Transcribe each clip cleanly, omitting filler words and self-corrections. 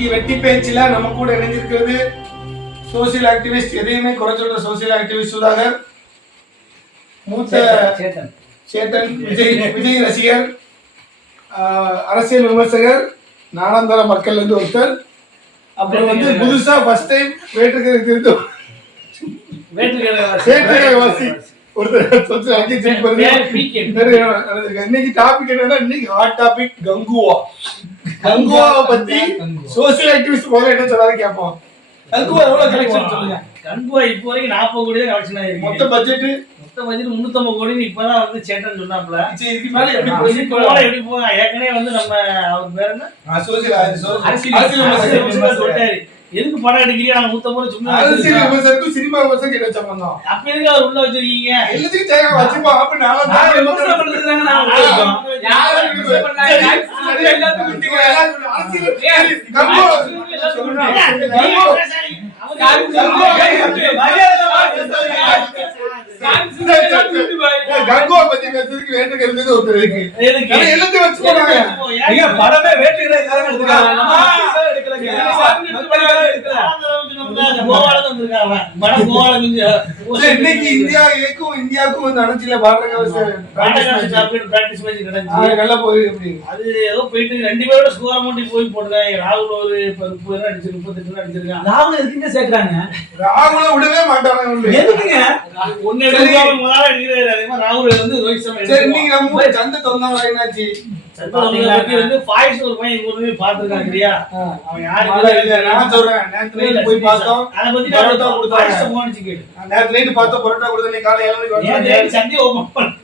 இன்னைக்கு வெட்டி பேச்சில நம்ம கூட இணைஞ்சிருக்கிறது சோசியல் ஆக்டிவிஸ்ட், எதையுமே குறை சொல்ற சோசியல் ஆக்டிவிஸ்ட் சுதாகர், மூத்த சேத்தன், விஜய் ரசிகர், அரசியல் விமர்சகர், நாளாந்தர மக்கள் வந்து ஒருத்தர், அப்புறம் வந்து புதுசா ஃபர்ஸ்ட் டைம் வேற்றுக்கிறது இன்னைக்கு டாபிக் என்னன்னா, இன்னைக்கு ஹாட் டாபிக் கங்குவாவை பத்தி சோசியல் ஆக்டிவிஸ்ட் போல என்ன சொல்லாரு கேட்போம். கங்குவா எவ்வளவு கலெக்ஷன் சொல்லுங்க. கங்குவா இப்போ வரைக்கும் 40 கோடி தான் கலெக்ஷன் ஆயிருக்கு. மொத்த பட்ஜெட் 350 கோடி இப்பதான் வந்து சேட்டன் சொன்னாப்ல. இதுக்கு மேல எப்படி போக ஏற்கனவே வந்து நம்ம அவர் பேர் என்ன அரசியல் சொல்லிட்டாரு, எதுக்கு படம் எடுக்கிறீங்க, நாங்க 150 சும்மா அரசியல் விமர்சகருக்கும் சினிமா விமர்சகருக்கு என்ன சம்பந்தம்? அப்ப எதுக்கு அவர் உள்ள வச்சிருக்கீங்க? எல்லாத்துக்கும் தேவை வச்சுப்போம். அப்ப கங்குவா பத்தி பேசுறதுக்கு வேட்டுக்கிறது ஒருத்தர் இருக்கு. எல்லாத்தையும் வச்சு போறாங்க. படமே வேட்டுக்கிறது இன்னைக்கு இந்தியாவுக்கும் நடந்துச்சுல நல்லா போய் அது ஏதோ போயிட்டு 2 பேரோட ஸ்கோர் அமௌண்ட் போய் போட்டுருக்காங்க. ராகுல் ஒரு 30 ரன் அடிச்சு 38 ரன் அடிச்சிருக்காங்க. ராகுல் எதுக்குங்க சேர்க்கறாங்க? ராகுல விடவே மாட்டாங்க. எதுக்குங்க? ஒண்ணு எடுக்காம முதல்ல அடிக்கிறாரு. அதே மாதிரி ராகுல் வந்து ரோஹித் சர்மா. சரி, நீங்க நம்ம சந்தை தொந்தாங்க என்னாச்சு? வந்து ஃபாய்ஸ் ஒரு பையன் ஒரு பாத்துருக்காங்க இல்லையா? அவன் யாரு நான் சொல்றேன். நேத்து நைட் போய் பார்த்தோம். அத பத்தி பரோட்டா கொடுத்தாங்க. போன்ச்சு கேடு. நேத்து நைட் பார்த்தோம், பரோட்டா கொடுத்தா நீ காலை 7 மணிக்கு வந்து ஏன் சந்தை ஓபன் பண்ண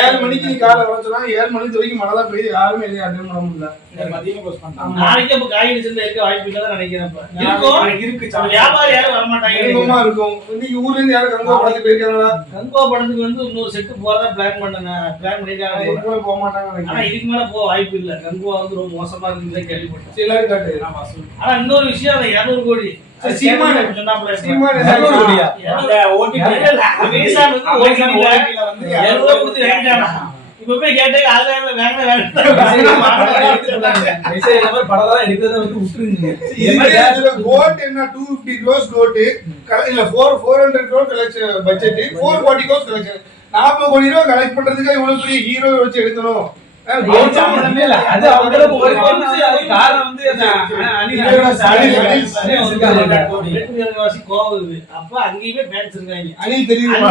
7 மணிக்கு நீ காலை வரச்சனா 7 மணி வரைக்கும் மழை தான் பெய்யுது. யாருமே எதையும் அட்டெண்ட் பண்ண முடியல. மதியமே க்ளோஸ் பண்ணிட்டாங்க. நாளைக்கு அப்ப காய்கறி சந்தை இருக்க வாய்ப்பு இல்லன்னு நினைக்கிறேன். இருக்கு வியாபாரி யாரும் வர மாட்டாங்க. எங்கமா இருக்கும். இன்னைக்கு ஊர்ல இருந்து யாரும் கங்குவா படத்துக்கு போயிருக்காங்களா? கங்குவா படத்துக்கு வந்து இன்னொரு செட் போறதா பிளான் பண்ணாங்க. பிளான் பண்ணிட்டாங்க. போக மாட்டாங்க. ஆனா இதுக்கு மேல போக வாய்ப்பு இல்ல. கங்குவா வந்து ரொம்ப மோசமா இருக்குன்னு கேள்விப்பட்டேன். எல்லாரும் காட்டு. ஆனா இன்னொரு விஷயம், அந்த 200 கோடி சீமான் சொன்னாப்ல. 200 கோடியா? அந்த ஓடிடி ரீசான் வந்து ஓடிடில வந்து 200 கொடுத்து வாங்கிட்டானா. இப்ப போய் கேட்டே அதுல வேற மெசேஜ் நம்பர் படம் தான் எடுக்கிறத வந்து விட்டுருங்க. இதுல கோட் என்ன 250 crores கோட் இல்ல 400 crore collection budget 440 crores collection. 40 கோடி ரூபாய் கலெக்ட் பண்றதுக்கு இவ்வளவு பெரிய ஹீரோ வச்சு எடுக்கணும். அது அவங்களோட ஒரு காரணம் வந்து கோவம். அப்ப அங்கேயுமே பேன்ஸ் இருக்காங்க. அணில் தெரியுமா?